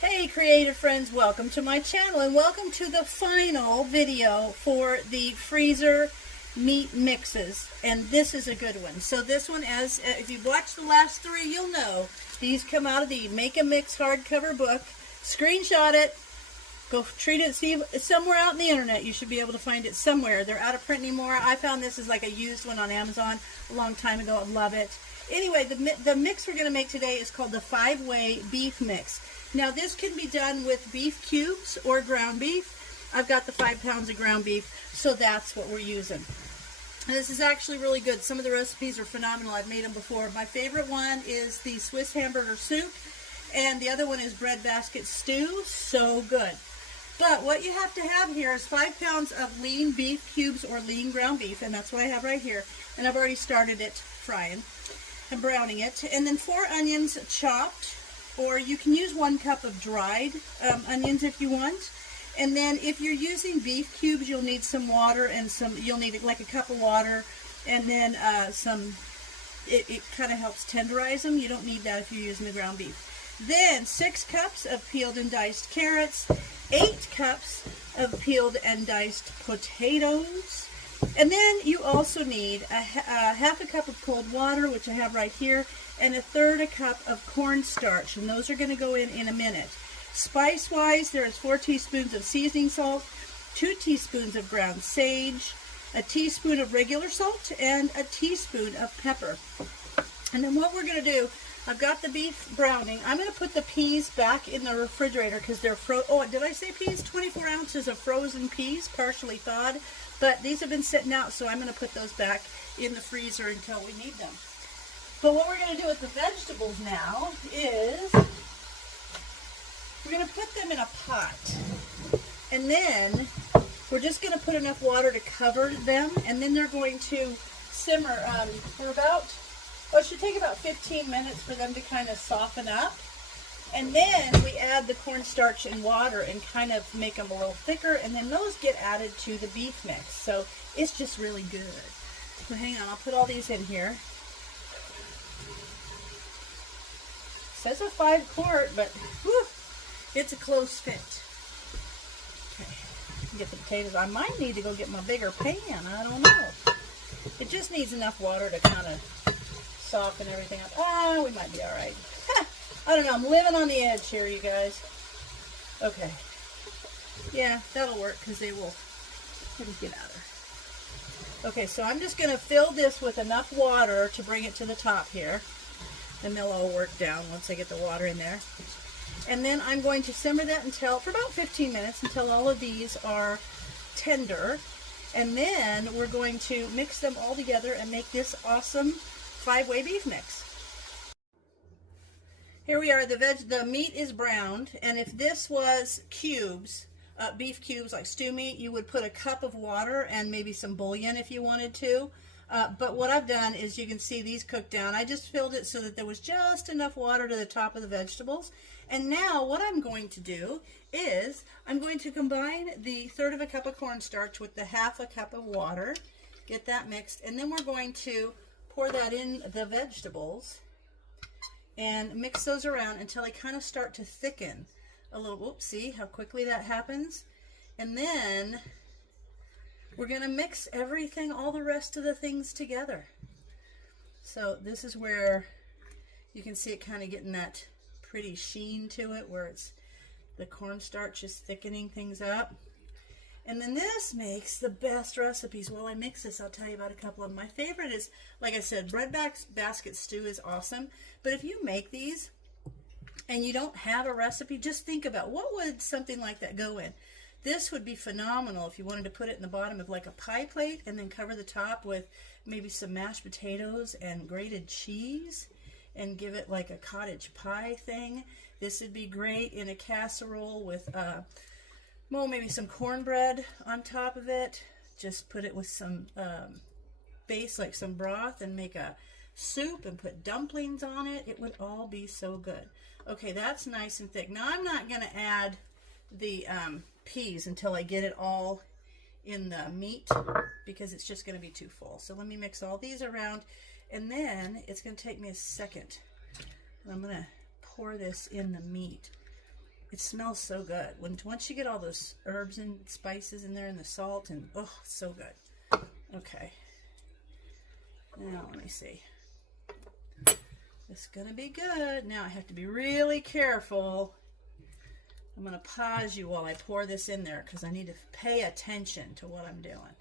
Hey creative friends, welcome to my channel and welcome to the final video for the freezer meat mixes, and this is a good one. So this one, as if you've watched the last three, you'll know these come out of the Make a Mix hardcover book. Screenshot it, go treat it, see somewhere out in the internet. You should be able to find it somewhere. They're out of print anymore. I found this is like a used one on Amazon a long time ago. I love it. Anyway, the mix we're going to make today is called the 5-way beef mix. Now this can be done with beef cubes or ground beef. I've got the 5 pounds of ground beef, so that's what we're using. And this is actually really good. Some of the recipes are phenomenal. I've made them before. My favorite one is the Swiss hamburger soup, and the other one is breadbasket stew. So good. But what you have to have here is 5 pounds of lean beef cubes or lean ground beef, and that's what I have right here. And I've already started it frying and browning it. And then 4 onions chopped, or you can use 1 cup of dried onions if you want. And then if you're using beef cubes, you'll need some water and you'll need like a cup of water, and then it kind of helps tenderize them. You don't need that if you're using the ground beef. Then 6 cups of peeled and diced carrots, 8 cups of peeled and diced potatoes. And then you also need a half a cup of cold water, which I have right here, and 1/3 cup of cornstarch, and those are going to go in a minute. Spice-wise, there is 4 teaspoons of seasoning salt, 2 teaspoons of ground sage, a teaspoon of regular salt, and a teaspoon of pepper. And then what we're going to do, I've got the beef browning. I'm going to put the peas back in the refrigerator because they're oh, did I say peas? 24 ounces of frozen peas, partially thawed. But these have been sitting out, so I'm going to put those back in the freezer until we need them. But what we're going to do with the vegetables now is we're going to put them in a pot. And then we're just going to put enough water to cover them, and then they're going to simmer for about, it should take about 15 minutes for them to kind of soften up. And then we add the cornstarch and water and kind of make them a little thicker, and then those get added to the beef mix. So it's just really good. So hang on, I'll put all these in here. It says a 5 quart, but whew, it's a close fit. Okay, get the potatoes. I might need to go get my bigger pan. I don't know. It just needs enough water to kind of soften everything up. Ah, we might be all right. I don't know. I'm living on the edge here, you guys. Okay. Yeah, that'll work because they will. Let me get out of there. Okay, so I'm just going to fill this with enough water to bring it to the top here. And they'll all work down once I get the water in there. And then I'm going to simmer that for about 15 minutes until all of these are tender. And then we're going to mix them all together and make this awesome 5-way beef mix. Here we are. The meat is browned, and if this was cubes, beef cubes like stew meat, you would put a cup of water and maybe some bouillon if you wanted to. But what I've done is, you can see these cooked down. I just filled it so that there was just enough water to the top of the vegetables. And now what I'm going to do is I'm going to combine the 1/3 cup of cornstarch with the 1/2 cup of water, get that mixed, and then we're going to pour that in the vegetables and mix those around until they kind of start to thicken a little. Whoops, see how quickly that happens? And then we're going to mix everything, all the rest of the things together. So this is where you can see it kind of getting that pretty sheen to it, where the cornstarch is thickening things up. And then this makes the best recipes. While I mix this, I'll tell you about a couple of them. My favorite is, like I said, breadbasket stew is awesome. But if you make these and you don't have a recipe, just think about what would something like that go in. This would be phenomenal if you wanted to put it in the bottom of like a pie plate and then cover the top with maybe some mashed potatoes and grated cheese and give it like a cottage pie thing. This would be great in a casserole with well, maybe some cornbread on top of it. Just put it with some base, like some broth, and make a soup and put dumplings on it. It would all be so good. Okay, that's nice and thick. Now I'm not going to add the peas until I get it all in the meat, because it's just going to be too full. So let me mix all these around, and then it's going to take me a second. I'm going to pour this in the meat. It smells so good. Once you get all those herbs and spices in there and the salt, and oh, so good. Okay. Now let me see. It's gonna be good. Now I have to be really careful. I'm gonna pause you while I pour this in there because I need to pay attention to what I'm doing.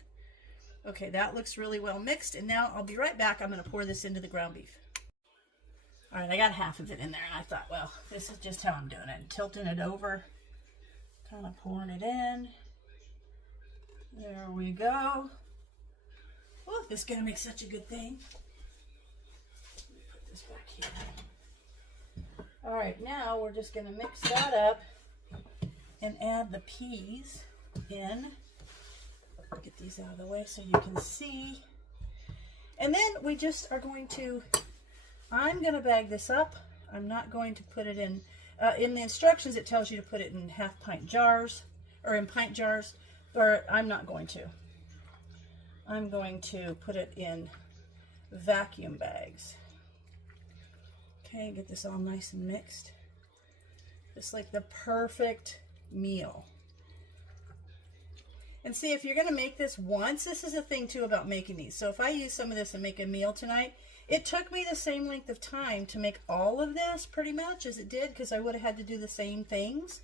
Okay, that looks really well mixed, and now I'll be right back. I'm gonna pour this into the ground beef. All right, I got half of it in there, and I thought, well, this is just how I'm doing it. Tilting it over, kind of pouring it in. There we go. Oh, this is gonna make such a good thing. Let me put this back here. All right, now we're just gonna mix that up and add the peas in. Get these out of the way so you can see. And then we just are going to, I'm going to bag this up. I'm not going to put it in the instructions it tells you to put it in half-pint jars, or in pint jars, or I'm not going to. I'm going to put it in vacuum bags. Okay, get this all nice and mixed. Just like the perfect meal. And see, if you're going to make this once, this is a thing too about making these. So if I use some of this and make a meal tonight, it took me the same length of time to make all of this pretty much as it did, because I would have had to do the same things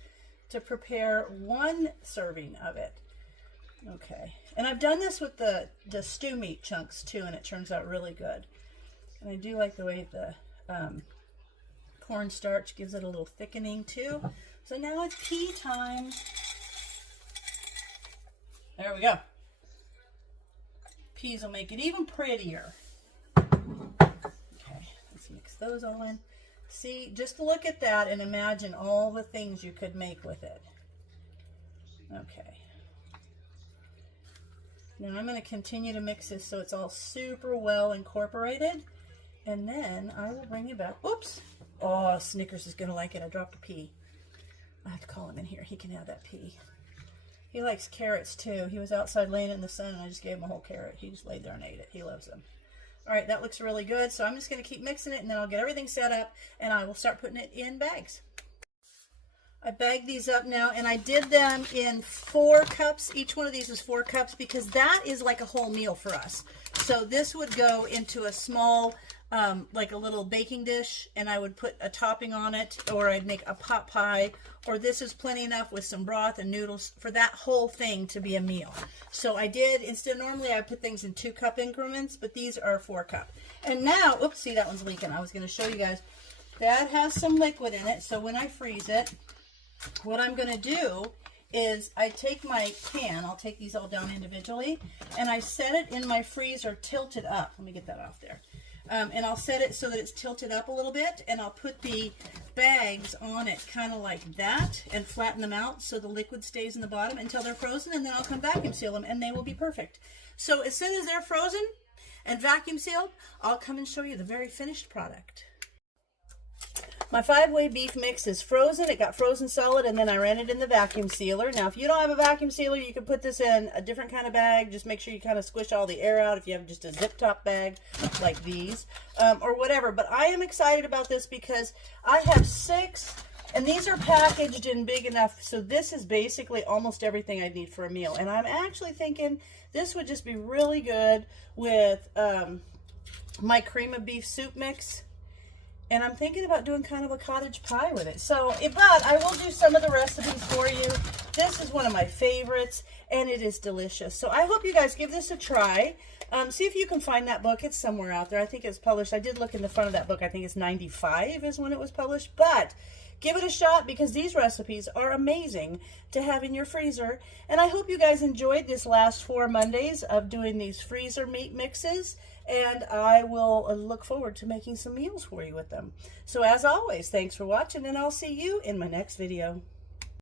to prepare one serving of it. Okay, and I've done this with the stew meat chunks too, and it turns out really good. And I do like the way the cornstarch gives it a little thickening too. So now it's pea time. There we go. Peas will make it even prettier. Okay, let's mix those all in. See, just look at that and imagine all the things you could make with it. Okay. Now I'm going to continue to mix this so it's all super well incorporated. And then I will bring it back. Oops. Oh, Snickers is going to like it. I dropped a pea. I have to call him in here. He can have that pea. He likes carrots too. He was outside laying in the sun and I just gave him a whole carrot. He just laid there and ate it. He loves them. All right, that looks really good. So I'm just going to keep mixing it and then I'll get everything set up and I will start putting it in bags. I bagged these up now and I did them in 4 cups. Each one of these is 4 cups because that is like a whole meal for us. So this would go into a small, like a little baking dish, and I would put a topping on it, or I'd make a pot pie, or this is plenty enough with some broth and noodles for that whole thing to be a meal. So I did, instead normally I put things in 2 cup increments, but these are 4 cup. And now, oops, see that one's leaking. I was going to show you guys. That has some liquid in it, so when I freeze it, what I'm going to do is I take my pan, I'll take these all down individually, and I set it in my freezer tilted up. Let me get that off there. And I'll set it so that it's tilted up a little bit, and I'll put the bags on it kind of like that and flatten them out so the liquid stays in the bottom until they're frozen, and then I'll come vacuum seal them and they will be perfect. So as soon as they're frozen and vacuum sealed, I'll come and show you the very finished product. My 5-way beef mix is frozen. It got frozen solid, and then I ran it in the vacuum sealer. Now, if you don't have a vacuum sealer, you can put this in a different kind of bag. Just make sure you kind of squish all the air out if you have just a zip top bag like these, or whatever. But I am excited about this because I have 6, and these are packaged in big enough, so this is basically almost everything I need for a meal. And I'm actually thinking this would just be really good with my cream of beef soup mix. And I'm thinking about doing kind of a cottage pie with it. So, but I will do some of the recipes for you. This is one of my favorites, and it is delicious. So I hope you guys give this a try. See if you can find that book. It's somewhere out there. I think it's published. I did look in the front of that book. I think it's 95 is when it was published. But give it a shot because these recipes are amazing to have in your freezer. And I hope you guys enjoyed this last 4 Mondays of doing these freezer meat mixes. And I will look forward to making some meals for you with them. So as always, thanks for watching, and I'll see you in my next video.